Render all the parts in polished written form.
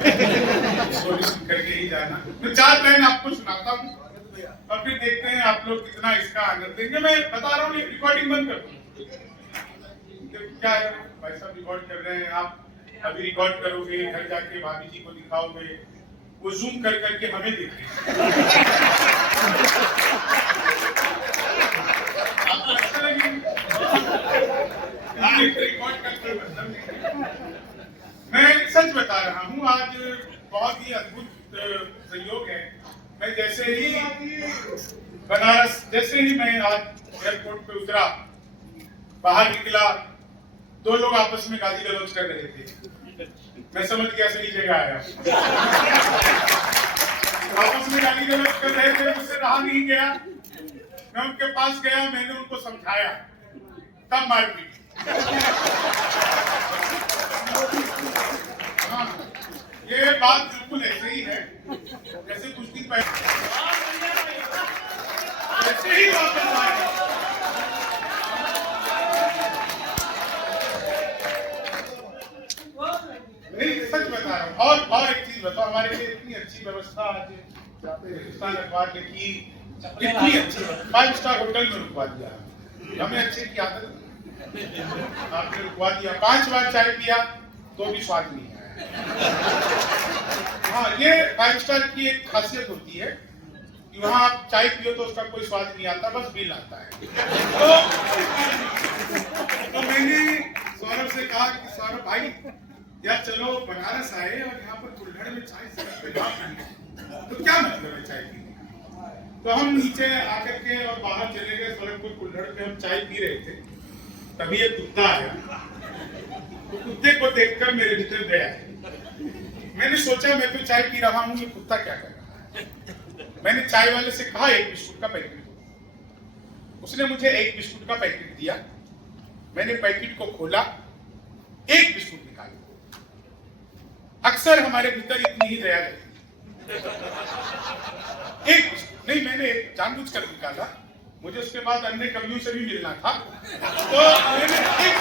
करके ही जाना। मैं 4 लाइन आपको सुनाता हूँ और फिर देखते हैं आप लोग कितना इसका आनंद देंगे। मैं बता रहा हूँ रिकॉर्डिंग बंद कर दूँ क्या है, भाई साहब रिकॉर्ड कर रहे हैं, आप अभी रिकॉर्ड करोगे, घर जाके भाभी जी को दिखाओगे, वो जूम कर करके हमें देखेंगे। आपको अच्छा लगेगा? रिकॉर्ड करते मैं सच बता रहा हूँ, आज बहुत ही अद्भुत संयोग है। मैं जैसे ही बनारस, जैसे ही मैं आज एयरपोर्ट पे उतरा, बाहर निकला, 2 लोग आपस में गाली गलौज कर रहे थे। मैं समझ गया सही जगह आया। आपस में गाली गलौज कर रहे थे, मुझसे रहा नहीं गया। मैं उनके पास गया, मैंने उनको समझाया, तब मारपीट। हाँ, ये बात बिल्कुल ऐसे ही है जैसे कुछ दिन पहले ऐसे ही वापस आए। नहीं, सच बता रहा हूँ। और एक चीज बताओ, हमारे लिए इतनी अच्छी व्यवस्था आज हिंदुस्तान अखबार ने की, इतनी अच्छी 5 स्टार होटल में रुकवा दिया। हमें अच्छे की आदत, आपने रुकवा दिया। 5 बार चाय पिया तो भी स्वाद नहीं आया। हाँ, ये 5 स्टार की एक खासियत होती है कि वहाँ आप चाय पियो तो उसका कोई स्वाद नहीं आता, बस बिल आता है। तो मैंने सौरभ से कहा कि सौरभ भाई यार चलो बनारस आए और यहाँ पर कुल्हड़ में चाय तो क्या मतलब है चाय पीने। तो हम नीचे आकर के और बाहर चले गए सौरभपुर कुल्हड़ पे, हम चाय पी रहे थे, तभी एक कुत्ता आया। तो कुत्ते को देखकर मेरे भीतर दया आई। मैंने सोचा मैं तो चाय पी रहा हूँ, ये कुत्ता क्या कर रहा है। मैंने चाय वाले से कहा 1 बिस्कुट का पैकेट दो। उसने मुझे 1 बिस्कुट का पैकेट दिया। मैंने पैकेट को खोला, 1 बिस्कुट निकाला। अक्सर हमारे भीतर इतनी ही दया रहती है। 1 बिस्कुट नहीं, मैंने जानबूझकर निकाला, मुझे उसके बाद अन्य कवियों से भी मिलना था, तो मैंने 1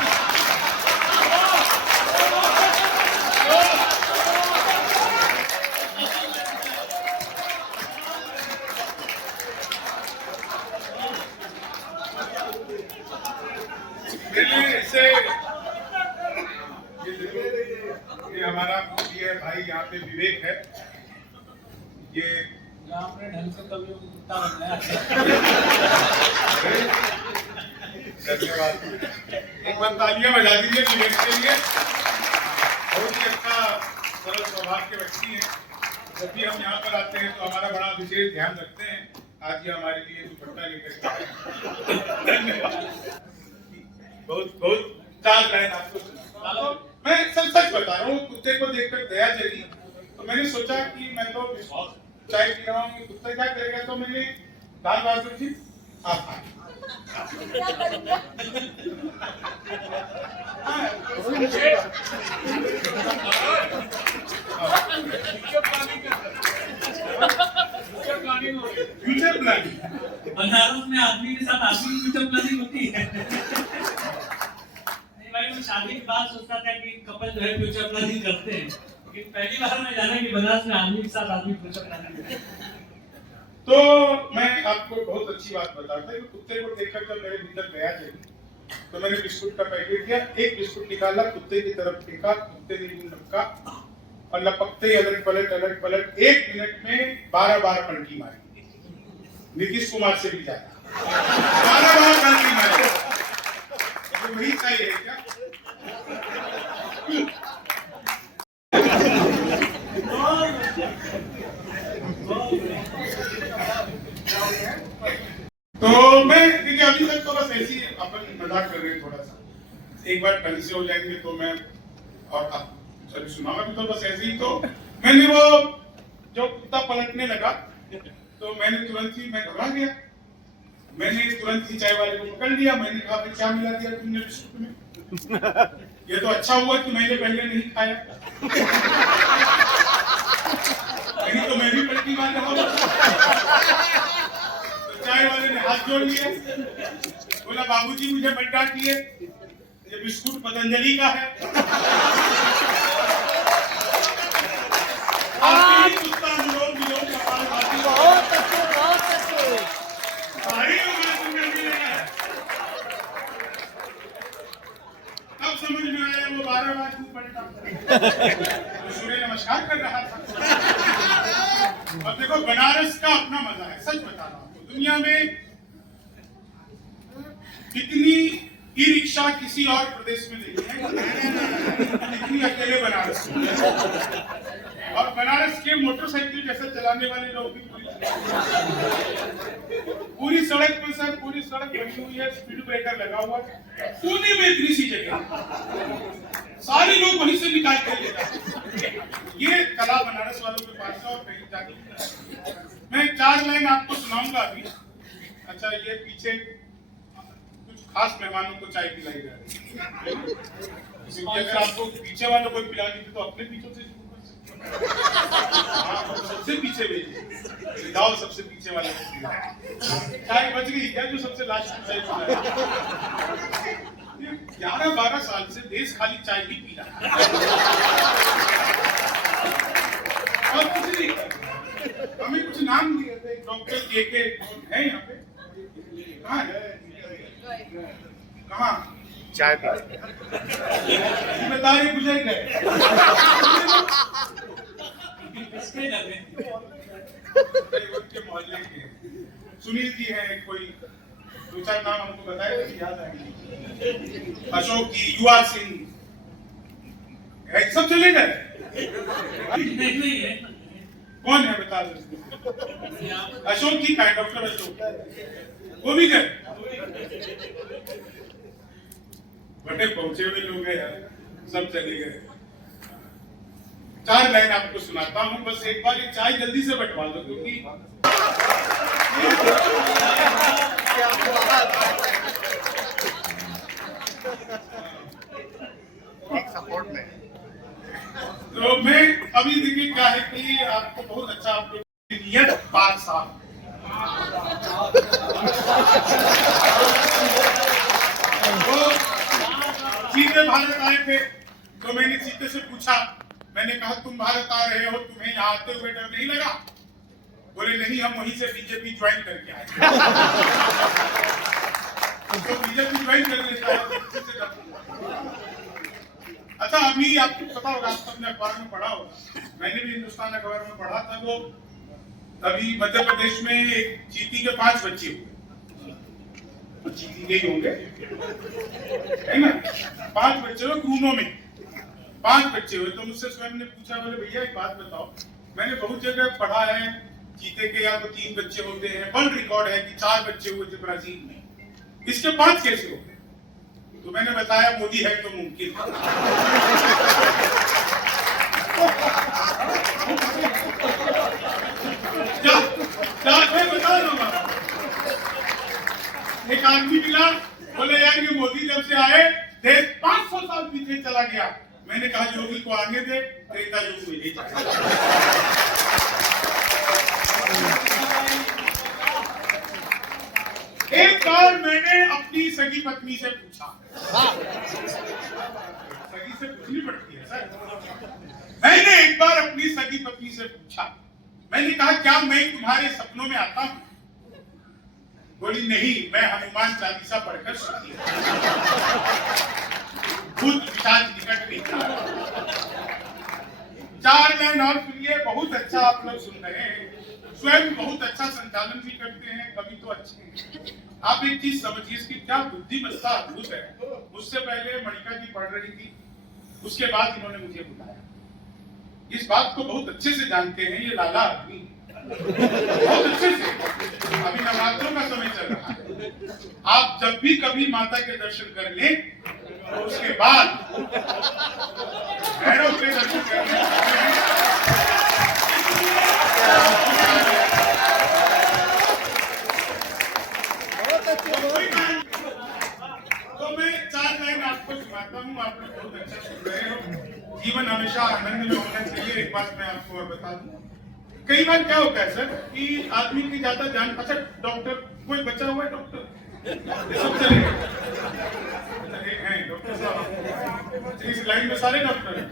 ये हमारा ये भाई यहाँ पे विवेक है, ये आपने ढंग से कभी कुत्ता बनाया। धन्यवाद। एक बार तालियां बजा दीजिए विवेक के लिए। बहुत ही अच्छा सरल स्वभाव के व्यक्ति हैं। जब भी हम यहाँ पर आते हैं तो हमारा बड़ा विशेष ध्यान रखते हैं। आज ये हमारे लिए दुपट्टा लेकर आए। बहुत बहुत 4 लाइन आपको मैं सच बता रहा हूँ। कुत्ते को देखकर दया जगी, तो मैंने सोचा कि मैं तो चाय पी रहा हूँ, कुत्ता क्या करेगा। तो मैंने लाल बहादुर जी आप आए। फ्यूचर प्लानिंग, बनारस में आदमी के साथ आदमी की फ्यूचर प्लानिंग होती है। नहीं भाई, मैं शादी के बाद सोचता था कि कपल जो है फ्यूचर प्लानिंग करते हैं, लेकिन पहली बार मैं जाना कि बनारस में आदमी के साथ आदमी फ्यूचर प्लानिंग करते हैं। तो मैं आपको बहुत अच्छी बात बताता हूँ। कुत्ते को देखकर जब मेरे भीतर दया जगी, तो मैंने बिस्कुट का पैकेट दिया, 1 बिस्कुट निकाला, कुत्ते की तरफ फेंका, कुत्ते ने मुंह लपका और लपकते अलट पलट 1 मिनट में 12 बार पलटी मारी। नीतीश कुमार से भी ज्यादा 12 बार पलटी मारी। तो वही चाहिए क्या? तो मैं देखिए अभी तक तो बस ऐसी अपन मजाक कर रहे हैं थोड़ा सा, एक बार ढंग से हो जाएंगे तो मैं और आप सभी सुनाऊंगा भी। तो बस ऐसे ही तो मैंने वो जो कुत्ता पलटने लगा तो मैंने तुरंत ही मैं घबरा गया। मैंने तुरंत ही चाय वाले को पकड़ लिया। मैंने कहा भाई क्या मिला दिया तुमने बिस्कुट में? ये तो अच्छा हुआ कि मैंने पहले नहीं खाया, नहीं तो मैं भी पलटी मार रहा हूँ। चाय वाले ने हाथ जोड़ लिया, बोला बाबूजी मुझे मत डांटिए, ये बिस्कुट पतंजलि का है। नमस्कार कर रहा था। अब देखो बनारस का अपना मजा है, सच बता रहा हूँ। दुनिया में कितनी ई रिक्शा किसी और प्रदेश में नहीं है, कितनी अकेले बनारस में। और बनारस के मोटरसाइकिल जैसे चलाने वाले लोग भी पूरी सड़क पर सर, पूरी सड़क बनी हुई है, स्पीड ब्रेकर लगा हुआ है। कोने में इतनी सी जगह, सारे लोग वहीं से निकाल के ले जाते। ये कला बनारस वालों के पास है और कहीं जाती है। मैं 4 लाइन आपको सुनाऊंगा अभी। अच्छा, ये पीछे कुछ खास मेहमानों को चाय पिलाई जा रही है, क्योंकि अगर आपको पीछे वालों को पिलानी थी तो अपने पीछे से शुरू कर सकते हैं। सबसे पीछे भेजिए, जाओ सबसे पीछे वाले को पिलाओ। चाय बच गई क्या जो सबसे लास्ट में चाय पिलाए? 11-12 साल से देश खाली चाय ही पी रहा है और कुछ नहीं। हमें कुछ नाम दिए थे, डॉक्टर के है यहाँ पे, कहाँ है? कहाँ? चाय पी जिम्मेदारी गुजर गए। उनके मोहल्ले के सुनील जी हैं, कोई 2-4 नाम हमको बताए तो याद आएंगे। अशोक जी, युवा सिंह, सब चले गए। कौन है बता दो? अशोक जी का है, डॉक्टर अशोक, वो भी गए। बड़े पहुंचे हुए लोग हैं यार, सब चले गए। 4 लाइन आपको सुनाता हूँ, बस एक बार ये चाय जल्दी से बंटवा दो, क्योंकि सपोर्ट में। तो मैं अभी देखिए क्या है कि आपको बहुत अच्छा, आप लोग नियत बात साफ, चीते भारत आए थे तो मैंने चीते से पूछा, मैंने कहा तुम भारत आ रहे हो, तुम्हें यहाँ आते हुए डर नहीं लगा? बोले नहीं, हम वहीं से बीजेपी ज्वाइन करके आए। तो बीजेपी ज्वाइन करने से अच्छा, अभी आपको पता होगा, आप सबने अखबार में पढ़ा होगा, मैंने भी हिंदुस्तान अखबार में पढ़ा था, वो अभी मध्य प्रदेश में एक चींटी के 5 बच्चे हुए, चींटी के ही होंगे, है ना? 5 बच्चे हुए, क्रूनों में 5 बच्चे हुए। तो मुझसे स्वयं ने पूछा, बोले भैया एक बात बताओ, मैंने बहुत जगह पढ़ा है चीते के या तो 3 बच्चे होते हैं, वर्ल्ड रिकॉर्ड है कि 4 बच्चे हुए थे ब्राजील में, इसके 5 कैसे हो गए? तो मैंने बताया मोदी है तो मुमकिन। बता रहा हूँ, एक आदमी मिला, बोले यार ये मोदी जब से आए देश 500 साल पीछे चला गया। मैंने कहा योगी को आगे दे, त्रेता युग में ले जाए। एक बार मैंने अपनी सगी पत्नी से पूछा, सगी से पूछनी पड़ती है सर, मैंने एक बार अपनी सगी पत्नी से पूछा, मैंने कहा क्या मैं तुम्हारे सपनों में आता हूं? बोली नहीं, मैं हनुमान चालीसा पढ़कर सोती हूं, भूत पिशाच निकट नहीं। 4 लाइन और सुनिए, बहुत अच्छा आप लोग सुन रहे हैं, स्वयं बहुत अच्छा संचालन भी करते हैं, कभी तो अच्छे हैं। आप एक चीज समझिए, इसकी क्या बुद्धिमत्ता अद्भुत है। मुझसे पहले मणिका जी पढ़ रही थी, उसके बाद इन्होंने मुझे बुलाया। इस बात को बहुत अच्छे से जानते हैं ये लाला आदमी, बहुत अच्छे से। अभी नवरात्रों का समय चल रहा है, आप जब भी कभी माता के दर्शन कर लें तो उसके बाद भैरव के दर्शन करने तो मैं 4 लाइन आपको सुनाता हूँ, आप लोग बहुत अच्छा सुन रहे हो। जीवन हमेशा आनंद में होना चाहिए। एक बात मैं आपको और बता दूं, कई बार क्या होता है सर कि आदमी की ज्यादा जान, अच्छा डॉक्टर कोई बचा हुआ है, डॉक्टर सब चले गए हैं, डॉक्टर साहब इस लाइन में सारे डॉक्टर हैं,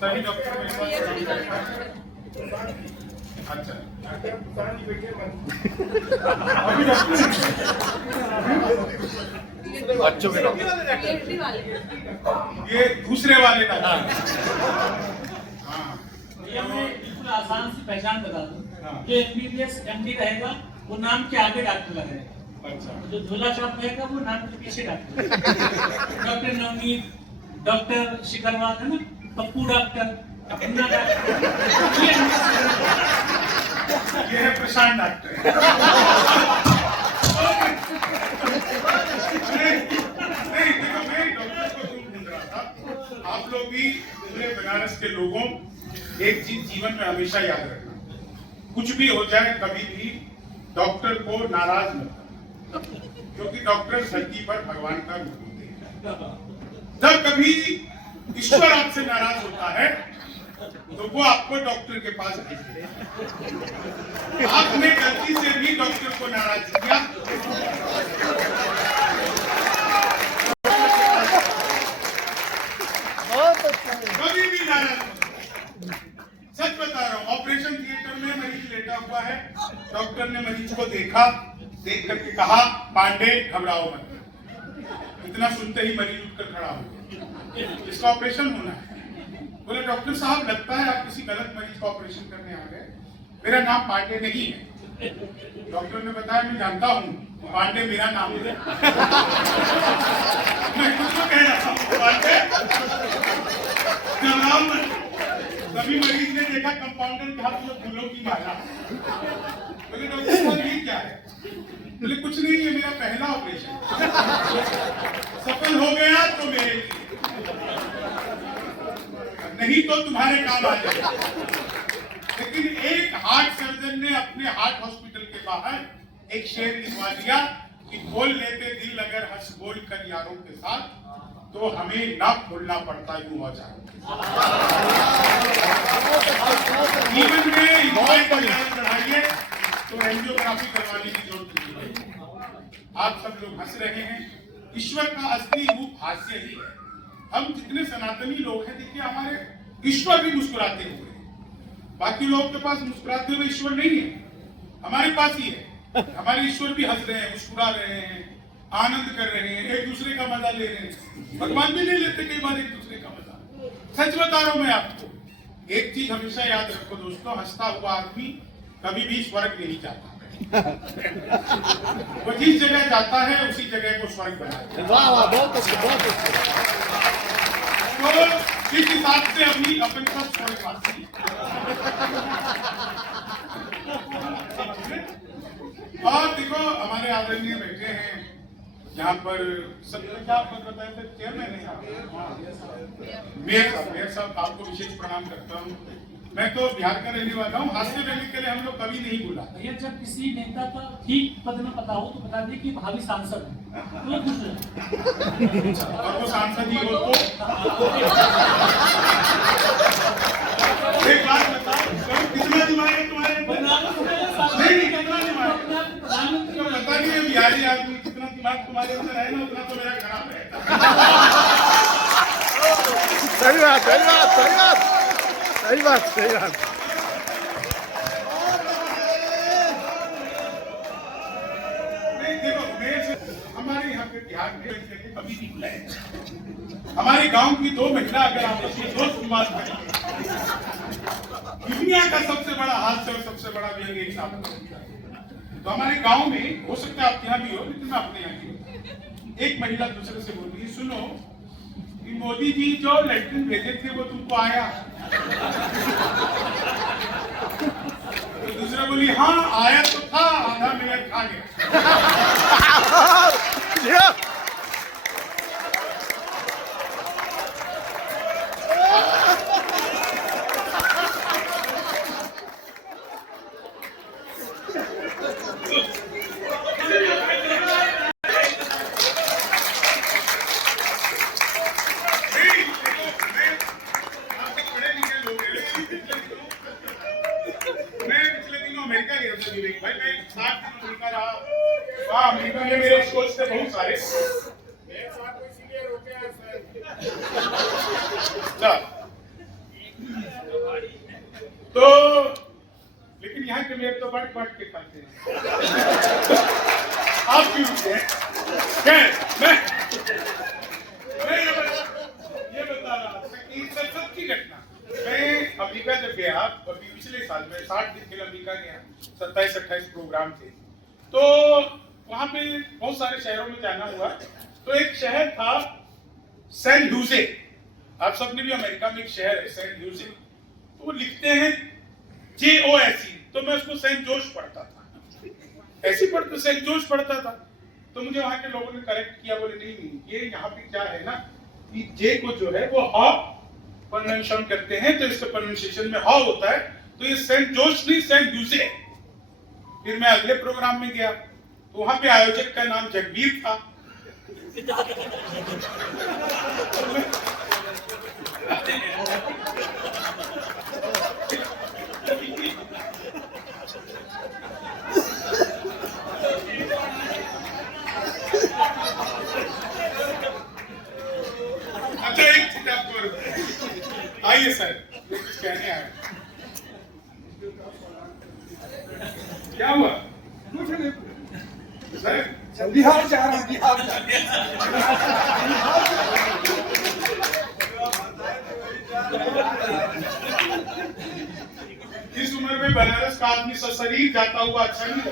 सभी डॉक्टर मेरे पास अच्छा बच्चों के ये दूसरे वाले का आसान सी पहचान बता दूं। हाँ। जो MBBS MD रहेगा वो नाम के आगे डॉक्टर लगाएगा, अच्छा जो झोला छाप रहेगा वो नाम के पीछे doctor. Doctor Navneet, doctor Shikarwar है ना, पप्पू डॉक्टर, मुन्ना डॉक्टर, ये है प्रशांत डॉक्टर। नहीं, देखो मैं डॉक्टर को क्यों ढूंढ रहा था, आप लोग भी पूरे बनारस के लोगों एक चीज जीवन में हमेशा याद रखना, कुछ भी हो जाए कभी भी डॉक्टर को नाराज मत करना, क्योंकि डॉक्टर धरती पर भगवान का रूप होते हैं। जब कभी ईश्वर आपसे नाराज होता है तो वो आपको डॉक्टर के पास भेज देता है। आपने गलती से भी डॉक्टर को नाराज किया, कभी भी नाराज मत। सच बता रहा हूँ, ऑपरेशन थिएटर में मरीज लेटा हुआ है, डॉक्टर ने मरीज को देखा, देख करके कहा पांडे घबराओ मत। इतना सुनते ही मरीज उठकर खड़ा हो गया, इसका ऑपरेशन होना है। बोले डॉक्टर साहब लगता है आप किसी गलत मरीज का ऑपरेशन करने आ गए, मेरा नाम पांडे नहीं है। डॉक्टर ने बताया मैं जानता हूँ पांडे मेरा नाम है। मैं कुछ तो कह रहा हूँ पांडे घबराओ मत। तभी मरीज ने देखा कंपाउंडर के हाथ में फूलों की माला। बोले डॉक्टर साहब ये क्या है? बोले कुछ नहीं, ये मेरा पहला ऑपरेशन, सफल हो गया तो मेरे लिए, नहीं तो तुम्हारे काम आ जाएगा। लेकिन एक हार्ट सर्जन ने अपने हार्ट हॉस्पिटल के बाहर एक शेर लिखवा दिया कि खोल लेते दिल अगर हंस बोल कर यारों के साथ, तो हमें ना खोलना पड़ता यूं हो जाए। जीवन में इंसान को चढ़ाइए तो एंजियोग्राफी करवाने की जरूरत नहीं। आप सब लोग हंस रहे हैं, ईश्वर का असली रूप हास्य ही है। हम जितने सनातनी लोग हैं, देखिए हमारे ईश्वर भी मुस्कुराते हुए, बाकी लोगों के पास मुस्कुराते हुए ईश्वर नहीं है, हमारे पास ही है। हमारे ईश्वर भी हंस रहे हैं, मुस्कुरा रहे हैं, आनंद कर रहे हैं, एक दूसरे का मजा ले रहे हैं। भगवान भी नहीं लेते कई बार एक दूसरे का मजा। सच बता रहा हूं मैं आपको, एक चीज हमेशा याद रखो दोस्तों, हंसता हुआ आदमी कभी भी स्वर्ग नहीं जाता। वो जिस जगह जाता है उसी जगह को स्वर्ग बनाता है। तो इस हिसाब से अभी अपन सब स्वर्गवासी। और देखो हमारे आदरणीय बैठे हैं यहाँ पर, सबसे क्या पद बताया था, चेयरमैन है, मेयर साहब आपको विशेष प्रणाम करता हूँ। मैं तो बिहार का रहने वाला हूँ, हास्य करने के लिए हम लोग कभी नहीं बोला। भैया जब किसी नेता का ठीक पद में पता हो तो बता दिए कि भावी सांसद है, तो खुश है। और वो सांसद ही हो तो एक बात बताओ, कितना दिमाग है तुम्हारे? नहीं कितना दिमाग है? तो पता नहीं है बिहारी आदमी कितना दिमाग तुम्हारे अंदर है ना, उतना तो मेरा खराब है। सही बात, सही बात, सही बात, सही बात, सही बात। नहीं देखो, हमारे यहाँ पे बिहार में कभी नहीं बुलाए। हमारे गांव की दो महिला अगर आपस में दोस्त विवाद करें, दुनिया का सबसे बड़ा हादसा और सबसे बड़ा व्यंग एक साथ होता है। तो हमारे गांव में हो सकता है आपके यहाँ भी हो, लेकिन मैं अपने यहाँ भी हूँ। एक महिला दूसरे से बोल रही, सुनो कि मोदी जी जो लैट्रिन भेजे थे वो तुमको आया? तो दूसरा बोली हाँ आया तो था, आधा मिनट खा गया। अमेरिका गया था विवेक भाई, मैं 7 दिन अमेरिका रहा। वहाँ अमेरिका में मेरे स्कूल से बहुत सारे मेरे साथ कोई सीनियर हो गया सर। तो लेकिन यहाँ के मेरे तो बांट बांट के खाते हैं। आप क्यों रुके? मैं ये बता रहा था कि सच की घटना। मैं अमेरिका जब गया, अभी पिछले पिछले साल में 60 दिन फिल्म अमेरिका गया, 27-28 प्रोग्राम थे। तो वहां पे बहुत सारे शहरों में जाना हुआ। तो एक शहर था सैन ह्यूजे, आप सबने भी, अमेरिका में एक शहर है सैन ह्यूजे, तो वो लिखते हैं JOSE, तो मैं उसको सेंट जोश पढ़ता था, ऐसे पढ़ते सेंट जोश पढ़ता था। तो मुझे वहां के लोगों ने करेक्ट किया, बोले नहीं ये यहाँ पे क्या है ना कि जे को जो है वो हा प्रोनाउंसिएशन करते हैं, तो इसका प्रोनाउंसिएशन में हा होता है, तो ये सेंट जोश नहीं सेंट ह्यूजे है। फिर मैं अगले प्रोग्राम में गया, तो वहां पे आयोजक का नाम जगबीर था। अच्छा एक चीज आपको, आइए सर, कुछ कहने आए, क्या हुआ? कुछ नहीं सर, बिहार जा रहा हूँ, बिहार जा इस उम्र में बनारस का आदमी सशरीर जाता हुआ अच्छा नहीं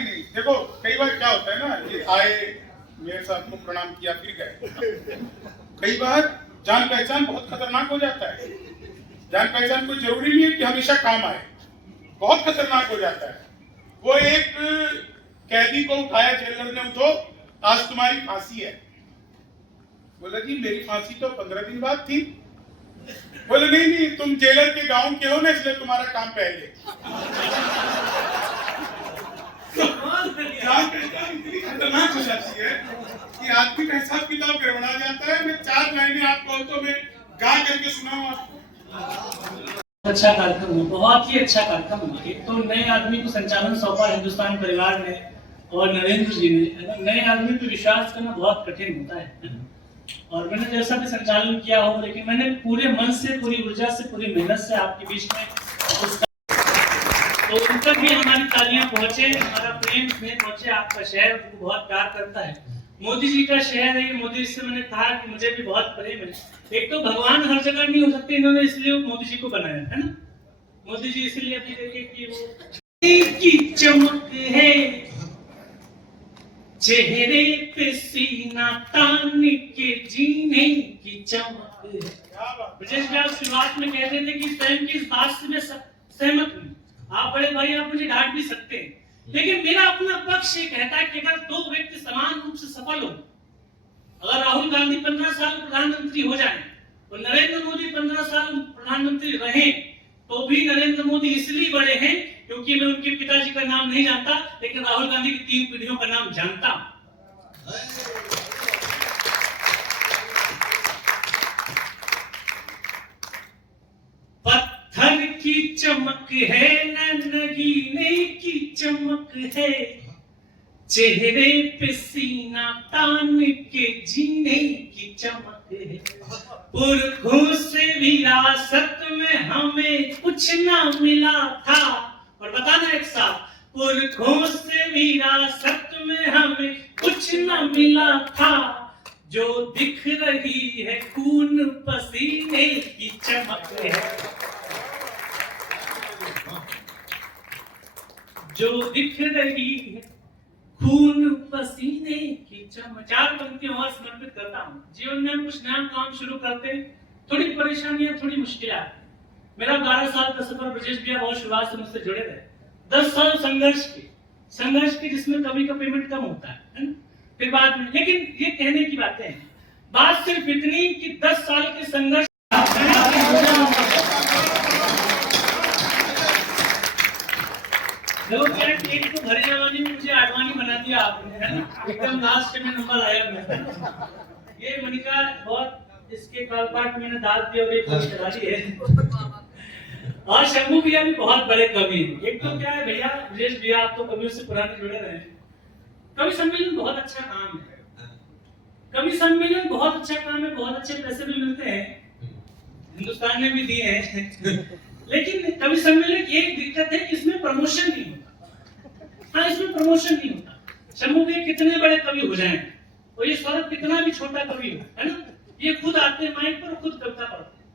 नहीं, देखो कई बार क्या होता है ना, ये आए मेरे साथ को प्रणाम किया फिर गए। कई बार जान पहचान बहुत खतरनाक हो जाता है। जान पहचान कोई जरूरी नहीं है कि हमेशा काम आए, बहुत खतरनाक हो जाता है। वो एक कैदी को उठाया जेलर ने, उठो आज तुम्हारी फांसी है। बोला जी मेरी फांसी तो 15 दिन बाद थी। बोले नहीं तुम जेलर के गांव के हो ना, इसलिए तुम्हारा काम पहले। इतनी खतरनाक हो जाती है कि आदमी का हिसाब किताब गड़बड़ा जाता है। मैं 4 लाइनें आपको तो मैं गा करके सुनाऊं आपको। अच्छा कार्यक्रम है, बहुत ही अच्छा कार्यक्रम है। एक तो नए आदमी को संचालन सौंपा हिंदुस्तान परिवार ने और नरेंद्र जी ने। नए आदमी पे विश्वास करना बहुत कठिन होता है, और मैंने जैसा भी संचालन किया हो, लेकिन मैंने पूरे मन से, पूरी ऊर्जा से, पूरी मेहनत से आपके बीच में, तो उन तक भी हमारी तालियां पहुंचे, हमारा प्रेम स्नेह पहुंचे। आपका शहर उनको बहुत प्यार करता है, मोदी जी का शहर है। मोदी जी से मैंने कहा कि मुझे भी बहुत प्रेम है। एक तो भगवान हर जगह नहीं हो सकते, इन्होंने इसलिए मोदी जी को बनाया है ना। मोदी जी इसलिए अभी देखे कि वो की चमक है चेहरे पे, सीना तान के जीने की चमक है। ब्रजेश जी आप शुरुआत में कहते थे कि स्वयं की इस बात से मैं सहमत हूँ। आप बड़े भाई, आप मुझे डांट भी सकते हैं, लेकिन मेरा अपना पक्ष ये कहता है कि अगर 2 व्यक्ति समान रूप से सफल हो, अगर राहुल गांधी 15 साल प्रधानमंत्री हो जाए और नरेंद्र मोदी 15 साल प्रधानमंत्री रहे, तो भी नरेंद्र मोदी इसलिए बड़े हैं क्योंकि मैं उनके पिताजी का नाम नहीं जानता, लेकिन राहुल गांधी की 3 पीढ़ियों का नाम जानता। पत्थर की चमक है न नगीने की चमक है, चेहरे पे सीना तान के जीने की चमक है। पुरखों से विरासत में हमें कुछ ना मिला था, और बताना एक साथ, पुरखों से विरासत में हमें कुछ ना मिला था, जो दिख रही है खून पसीने की चमक है, जो दिख रही है खून पसीने की चमक। 4 पंक्तियों और समर्पित करता हूँ। जीवन में हम कुछ नया काम शुरू करते, थोड़ी परेशानियां, थोड़ी मुश्किलें। मेरा 12 साल का सफर, ब्रजेश भैया बहुत शुरुआत से मुझसे जुड़े रहे। 10 साल संघर्ष की जिसमें कभी का पेमेंट कम होता है ना? फिर बाद में, लेकिन ये कहने की बातें हैं। बात सिर्फ इतनी कि 10 साल के संघर्ष, एक तो भरी जवानी में मुझे आडवाणी बना दिया आपने, है ना? एकदम लास्ट में नंबर आया मेरा। ये मनिका बहुत, इसके कालपाट मैंने दाल दिया और एक चला ली है। और शंभू भैया भी बहुत बड़े कवि हैं। एक तो क्या है भैया, ब्रजेश भैया आप तो कवियों से पुराने जुड़े रहे। कवि सम्मेलन बहुत अच्छा काम है, कवि सम्मेलन बहुत अच्छा काम है, बहुत अच्छे पैसे भी मिलते हैं, हिंदुस्तान ने भी दिए हैं। लेकिन कवि सम्मेलन की एक दिक्कत है कि इसमें प्रमोशन नहीं होता। हाँ, इसमें प्रमोशन नहीं होता। शंभू के कितने बड़े कवि हो जाएं और ये सौरभ कितना भी छोटा कवि हो, है ना, ये खुद आते हैं माइक पर, खुद कविता पढ़ते हैं।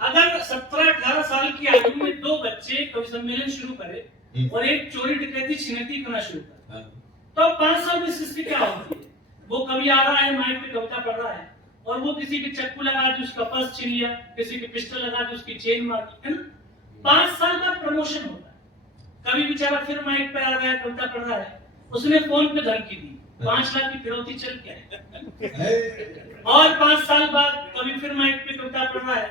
अगर 17-18 साल की आयु में 2 बच्चे कवि सम्मेलन शुरू करे और एक चोरी डकैती छिनैती करना शुरू करे, तो 5 साल में इसकी क्या होती है? वो कवि आ रहा है माइक पे कविता पढ़ रहा है और वो किसी के चक्कू लगा के उसका पर्स छीन लिया, किसी के पिस्टल लगा के उसकी चेन मार दी, है ना। 5 साल बाद प्रमोशन होता है। कभी बेचारा फिर माइक पे आ गया, कविता पढ़ रहा है, उसने फोन पे धमकी दी 5 लाख की फिरौती चल गया। और 5 साल बाद कभी फिर माइक पे कविता पढ़ रहा है,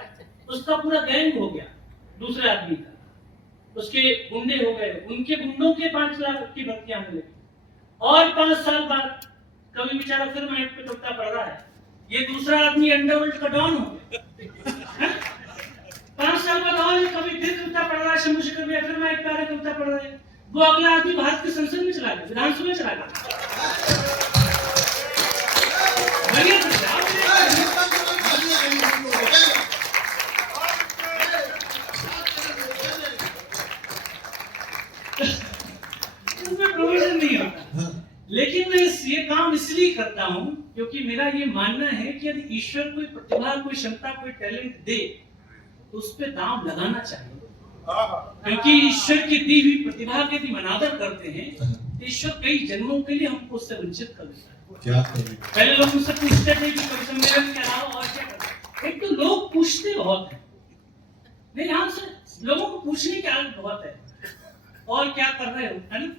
उसका पूरा गैंग हो गया दूसरे आदमी का, उसके गुंडे हो गए, उनके गुंडों के 5 लाख की भर्ती आने लगी। और 5 साल बाद कभी बेचारा फिर माइक पे कविता पढ़ रहा है, ये दूसरा आदमी अंडरवर्ल्ड का डॉन हो गया। 5 साल बाद और कभी फिर कविता पढ़ रहा है, शंभू शेखर भैया फिर माइक पे आ रहे कविता पढ़ रहे हैं, वो अगला आदमी भारत की संसद में चला गया, विधानसभा में चला गया। प्रमोशन नहीं होता, लेकिन मैं ये काम इसलिए करता हूं क्योंकि मेरा ये मानना है कि यदि ईश्वर कोई प्रतिभा, कोई क्षमता, कोई टैलेंट दे तो उस पर दांव लगाना चाहिए। क्योंकि ईश्वर की दी हुई प्रतिभा के यदि अनादर करते हैं तो ईश्वर कई जन्मों के लिए हमको उससे वंचित कर देता है। पहले लोग मुझसे पूछते थे कि कवि सम्मेलन के अलावा और क्या करते। एक तो लोग पूछते बहुत है, नहीं हमसे लोगों को पूछने की आदत बहुत है, और क्या कर रहे हो, है ना।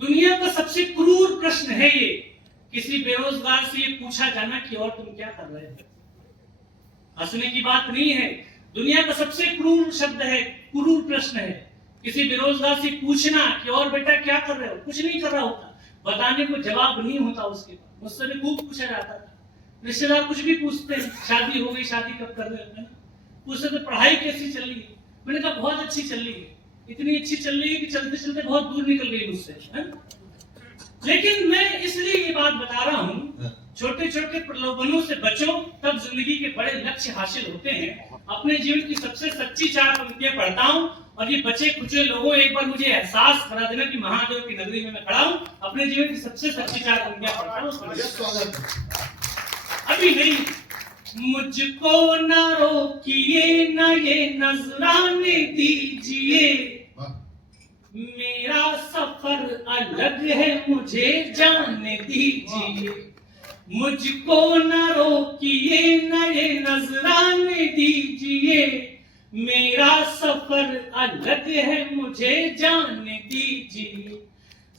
दुनिया का सबसे क्रूर प्रश्न है ये, किसी बेरोजगार से ये पूछा जाना कि और तुम क्या कर रहे हो। हंसने की बात नहीं है, दुनिया का सबसे क्रूर शब्द है, क्रूर प्रश्न है किसी बेरोजगार से पूछना कि और बेटा क्या कर रहे हो। कुछ नहीं कर रहा होता, बताने को जवाब नहीं होता उसके पास। मुझसे भी खूब पूछा जाता था, रिश्तेदार कुछ भी पूछते हैं, शादी हो गई, शादी कब कर रहे हो, पूछते तो पढ़ाई कैसी चल रही है। मैंने कहा बहुत अच्छी चल रही है, इतनी अच्छी चल रही है कि चलते चलते बहुत दूर निकल गई मुझसे, है। लेकिन मैं इसलिए ये बात बता रहा हूँ, छोटे छोटे प्रलोभनों से बचो, तब जिंदगी के बड़े लक्ष्य हासिल होते हैं। अपने जीवन की सबसे सच्ची 4 पंक्तियां पढ़ता हूँ और ये बचे कुचे लोगों, एक बार मुझे एहसास करा देना कि महादेव की नगरी में मैं खड़ा हूँ। अपने जीवन की सबसे सच्ची 4 पंक्तियां पढ़ता हूँ, अभी नहीं। मुझको न रोकिए, न ये नजराने दीजिए, मेरा सफर अलग है, मुझे जाने दीजिए। मुझको न रोकिए, न ये नजराने दीजिए, मेरा सफर अलग है, मुझे जाने दीजिए।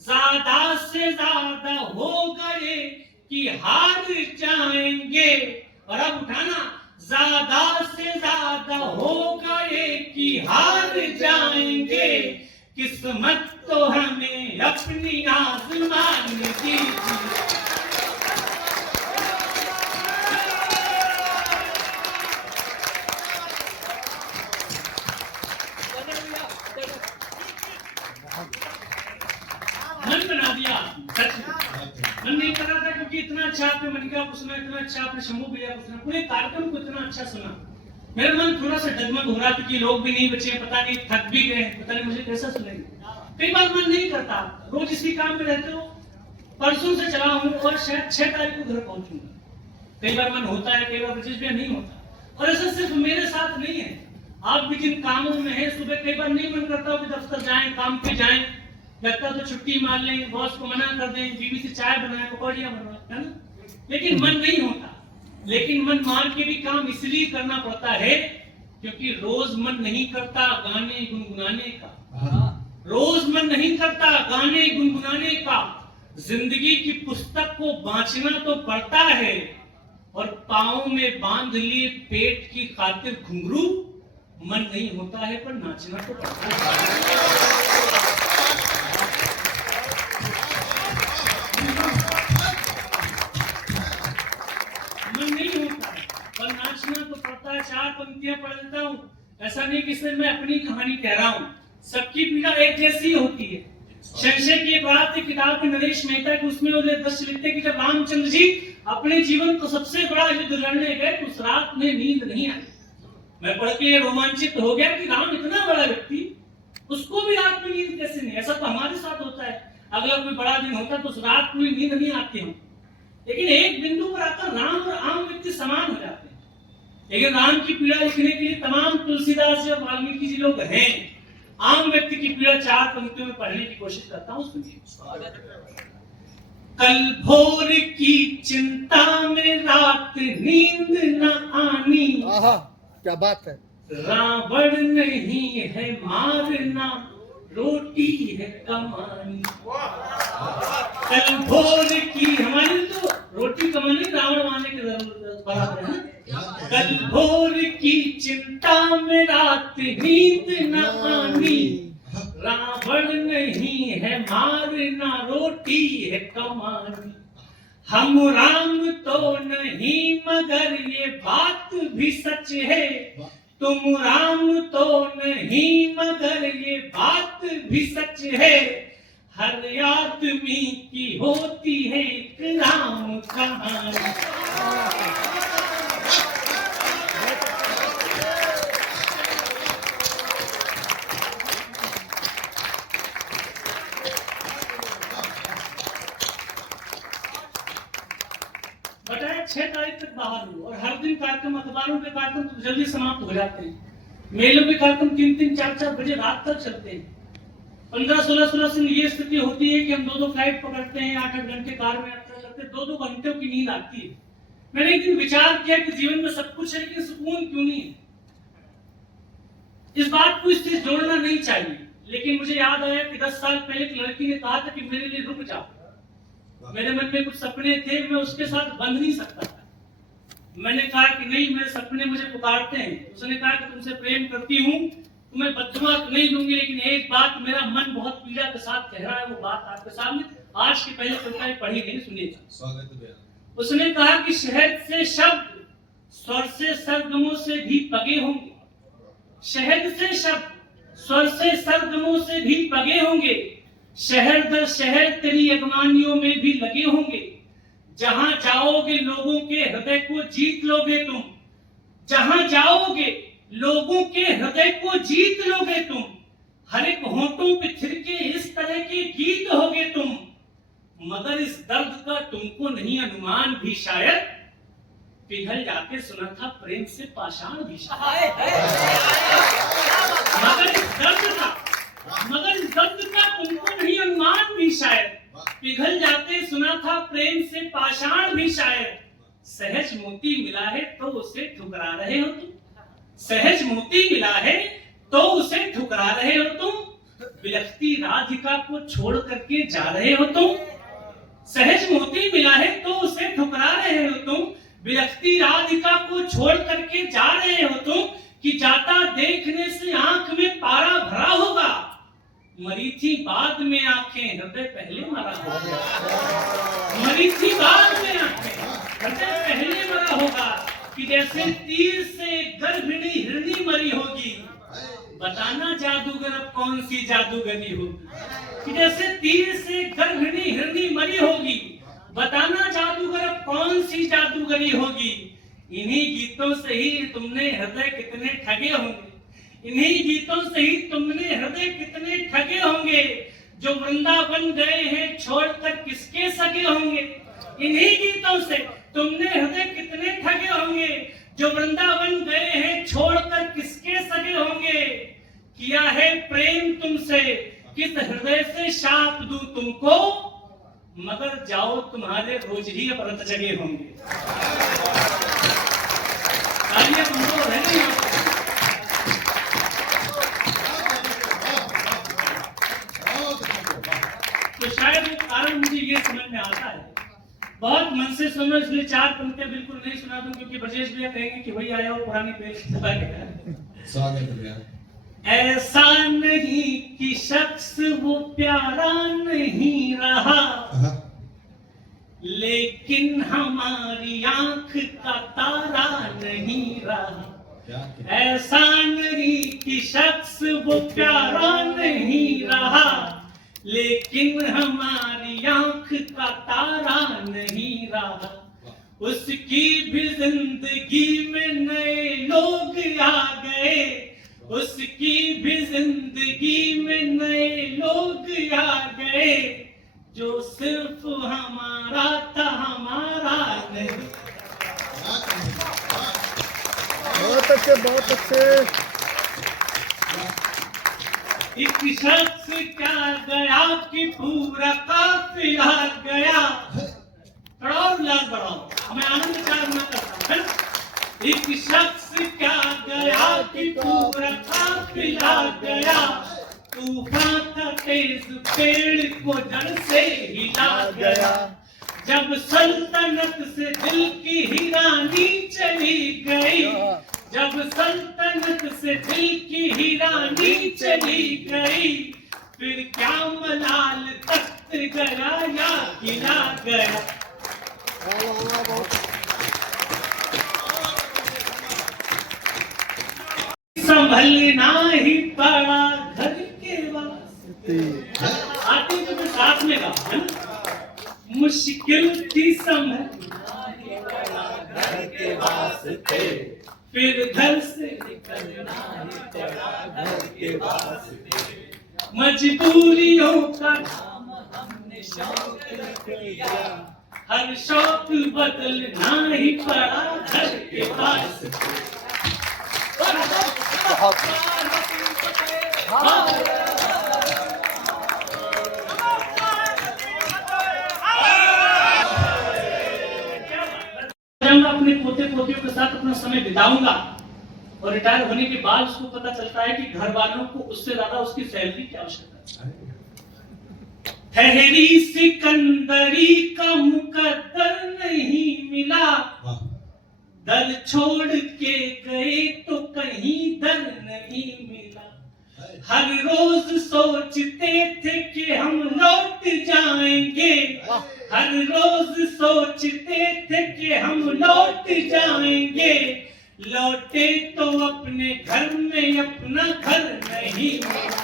ज्यादा से ज्यादा हो गए कि हार जाएंगे, और अब उठाना, ज्यादा से ज्यादा हो गए कि हार जाएंगे, किस्मत तो हमें अपनी आजमाने दीजिए। मन बना दिया, मन नहीं कर रहा था क्योंकि इतना अच्छा आपने मनिका को सुना, इतना अच्छा आपने शंभू भैया को सुना, पूरे कार्यक्रम को इतना अच्छा सुना। मेरा मन थोड़ा सा डगमग हो रहा था कि लोग भी नहीं बचे, पता नहीं थक भी गए, पता नहीं मुझे कैसा सुनेंगे। कई बार मन नहीं करता, रोज इसी काम में रहते हो। परसों से चला हूँ और शायद 6 तारीख को घर पहुंचूंगा। कई बार मन होता है, कई बार नहीं होता, और ऐसा सिर्फ मेरे साथ नहीं है। आप भी जिन कामों में है, सुबह कई बार नहीं मन करता कि दफ्तर जाएं, काम पे जाएं, लगता तो छुट्टी मार लें, बॉस को मना कर दें, बीवी से चाय बनाए, पकौड़ियां बनवाए, है ना, लेकिन मन नहीं होता। लेकिन मन मार के भी काम इसलिए करना पड़ता है क्योंकि रोज मन नहीं करता गाने गुनगुनाने का, रोज मन नहीं करता गाने गुनगुनाने का। जिंदगी की पुस्तक को बांचना तो पड़ता है, और पाँव में बांध लिए पेट की खातिर घुंघरू, मन नहीं होता है पर नाचना तो पड़ता है। मन नहीं होता पर नाचना तो पड़ता है। 4 पंक्तियां पढ़ देता हूँ, ऐसा नहीं कि सिर्फ मैं अपनी कहानी कह रहा हूँ, सबकी पीड़ा एक जैसी होती है। संशय की एक बात थी किताब के नरेश मेहता की, उसमें वो दृश्य लिखते कि जब रामचंद्र जी अपने जीवन को सबसे बड़ा युद्ध लड़ने गए तो उस रात में नींद नहीं आई। मैं पढ़ के रोमांचित हो गया कि राम इतना बड़ा व्यक्ति, उसको भी रात में नींद कैसे नहीं। ऐसा तो हमारे साथ होता है, अगला कोई बड़ा दिन होता तो उस रात पूरी नींद नहीं आती हम, लेकिन एक बिंदु पर आकर राम और आम व्यक्ति समान हो जाते हैं। लेकिन राम की पीड़ा लिखने के लिए तमाम तुलसीदास और वाल्मीकि जी लोग हैं। आम व्यक्ति की पीड़ा 4 पंक्तियों में पढ़ने की कोशिश करता हूँ, सुनिए। कल भोर की चिंता में रात नींद न आनी, क्या बात है। रावण नहीं है मारना, रोटी है कमानी। कल भोर की, हमारी तो रोटी कमानी रावण मारने की जरूरत बराबर है। कल भोर की चिंता में रात नींद न आनी, रावण नहीं है मारना, रोटी है कमानी। हम राम तो नहीं मगर ये बात भी सच है, तुम राम तो नहीं मगर ये बात भी सच है। हर आदमी की होती है एक राम कहानी। बताया 6 तारीख तक बाहर हूँ और हर दिन कार्यक्रम, अखबारों के कार्यक्रम तो जल्दी समाप्त हो जाते हैं। मेलों के कार्यक्रम 3-3, 4-4 बजे रात तक चलते हैं। 15-16 दिन ये स्थिति होती है कि हम 2-2 फ्लाइट पकड़ते हैं, 8-8 घंटे कार में यात्रा करते हैं, 2-2 घंटों की नींद आती है। मैंने एक दिन विचार किया कि जीवन में सब कुछ है लेकिन सुकून क्यों नहीं है। इस बात को इससे जोड़ना नहीं चाहिए, लेकिन मुझे याद आया कि 10 साल पहले एक लड़की ने कहा था कि मेरे लिए रुक जाओ। मेरे मन में कुछ सपने थे, मैं उसके साथ बंध नहीं सकता था। मैंने कहा कि नहीं, मेरे सपने मुझे पुकारते हैं। उसने कहा कि तुमसे प्रेम करती हूँ, तुम्हें बददुआ तो नहीं दूंगी, लेकिन एक बात मेरा मन बहुत पीड़ा के साथ कह रहा है, वो बात आपके सामने आज की पहले कविता पढ़ी नहीं, सुनिएगा। स्वागत। उसने कहा कि शहद से शब्द, स्वर से सरगमों से भी पगे होंगे। शहद से शब्द, स्वर से सरगमों से भी पगे होंगे। शहर दर शहर तेरी अगमानियों में भी लगे होंगे। जहां जाओगे लोगों के हृदय को जीत लोगे तुम। जहां जाओगे लोगों के हृदय को जीत लोगे तुम। हर एक होंठों पे थिरके इस तरह के गीत होगे तुम। मगर इस दर्द का तुमको नहीं अनुमान भी शायद, पिघल जाके सुना था प्रेम से पाषाण भी शायद। मगर इस दर्द का तुमको नहीं अनुमान भी शायद, पिघल जाते सुना था प्रेम से पाषाण भी शायद। सहज मोती मिला है तो उसे ठुकरा रहे हो तुम। सहज मोती मिला है तो उसे ठुकरा रहे हो तुम। बिलखती राधिका को छोड़ करके जा रहे हो तुम। सहज मोती मिला है तो उसे ठुकरा रहे हो तुम। बिलखती राधिका को छोड़ करके जा रहे हो तुम। कि जाता देखने से आंख में पारा भरा होगा। मरी थी बाद में आंखें, हृदय पहले मरा होगा। मरी थी बाद में आंखें, हृदय पहले मरा होगा। कि जैसे तीर से गर्भिणी हिरणी मरी होगी। बताना जादूगर अब कौन सी जादूगरी होगी। कि जैसे तीर से गर्भिणी हिरणी मरी होगी। बताना जादूगर अब कौन सी जादूगरी होगी। इन्हीं गीतों से ही तुमने हृदय कितने ठगे होंगे। इन्हीं गीतों से ही तुमने हृदय कितने ठगे होंगे। जो वृंदावन गए हैं छोड़कर किसके सगे होंगे। इन्हीं गीतों से तुमने हृदय कितने ठगे होंगे। जो वृंदावन गए हैं छोड़कर किसके सगे होंगे। किया है प्रेम तुमसे, किस हृदय से शाप दूं तुमको। मगर जाओ तुम्हारे रोज ही व्रत जगे होंगे। तुमको रहने तो शायद वो कारण मुझे ये समझ में आता है। बहुत मन से सुनो, इसलिए 4 पंक्तियां बिल्कुल नहीं सुना दूं, क्योंकि ब्रजेश भैया कहेंगे कि वही आया वो पुरानी पेश। स्वागत भैया। ऐसा नहीं कि शख्स वो प्यारा नहीं रहा, लेकिन हमारी आंख का तारा नहीं रहा। ऐसा नहीं कि शख्स वो प्यारा नहीं रहा, लेकिन हमारी आंख का तारा नहीं रहा। उसकी भी जिंदगी में नए लोग आ गए। उसकी भी जिंदगी में नए लोग आ गए। जो सिर्फ हमारा था हमारा नहीं। बहुत अच्छे, बहुत अच्छे। एक शख्स क्या गया कि पूरा काफिला गया। बढ़ाओ लाल बढ़ाओ, मैं आनंद विचार न करता है। एक शख्स क्या गया कि पूरा काफिला गया। तूफान था तेज, पेड़ को जड़ से हिला गया। जब सल्तनत से दिल की ही रानी चली गई, जब सल्तनत से दिल की ही रानी चली गई, फिर क्या मलाल तख्त गया या किला गया। संभलना ही पड़ा घर के वास्ते। आते तो साथ में गा, है ना? मुश्किल थी संभलना ही पड़ा घर के वास्ते, फिर घर से निकलना ही पड़ा घर के वास्ते। मजबूरियों का नाम हमने शौक रख लिया, हर शौक बदलना ही पड़ा घर के वास्ते। मैं अपने पोते पोतियों के साथ अपना समय बिताऊंगा और रिटायर होने के बाद उसको पता चलता है कि घर वालों को उससे ज्यादा उसकी सैलरी की आवश्यकता है। ठहरी सिकंदरी का मुकद्दर नहीं मिला, दर छोड़ के गए तो कहीं दर नहीं मिला। हर रोज सोचते थे कि हम लौट जाएंगे, हर रोज सोचते थे कि हम लौट जाएंगे। लौटे तो अपने घर में अपना घर नहीं मिला।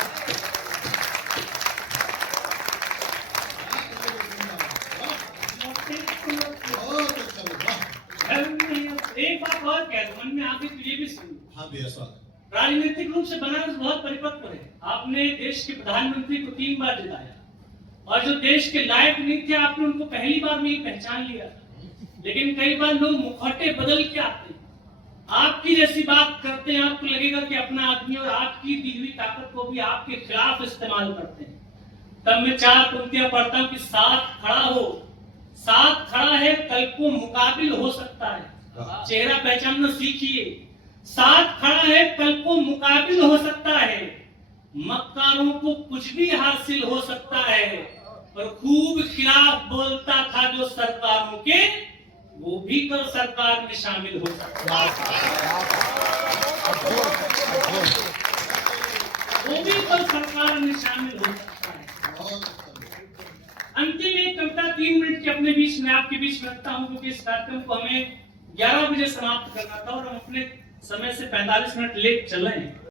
एक बात और कह दूं, मन में आगे तो ये भी सुनो। हाँ भैया स्वागत। राजनीतिक रूप से बनारस बहुत परिपक्व है। आपने देश के प्रधानमंत्री को 3 बार जिताया और जो देश के लायक नहीं थे आपने उनको पहली बार में ही पहचान लिया। लेकिन कई बार लोग मुखौटे बदल के आते हैं, आपकी जैसी बात करते हैं, आपको लगेगा कि अपना आदमी और आपकी दी हुई ताकत को भी आपके खिलाफ इस्तेमाल करते हैं। तब मैं 4 पंक्तियां पढ़ता हूं कि साथ खड़ा हो, साथ खड़ा है कल को मुकाबिल हो सकता है। चेहरा पहचानना सीखिए। साथ खड़ा है कल को मुकाबिल हो सकता है। मक्कारों को कुछ भी हासिल हो सकता है, पर खूब खिलाफ बोलता था जो सरकारों के, वो भी कल सरकार में शामिल हो सकता है। वो भी कल सरकार में शामिल हो सकता है। अंतिम एक कविता 3 मिनट के अपने बीच में आपके बीच में रखता हूं, क्योंकि इस कार्यक्रम को हमें 11 बजे समाप्त करना था और हम अपने समय से 45 मिनट लेट चल रहे हैं।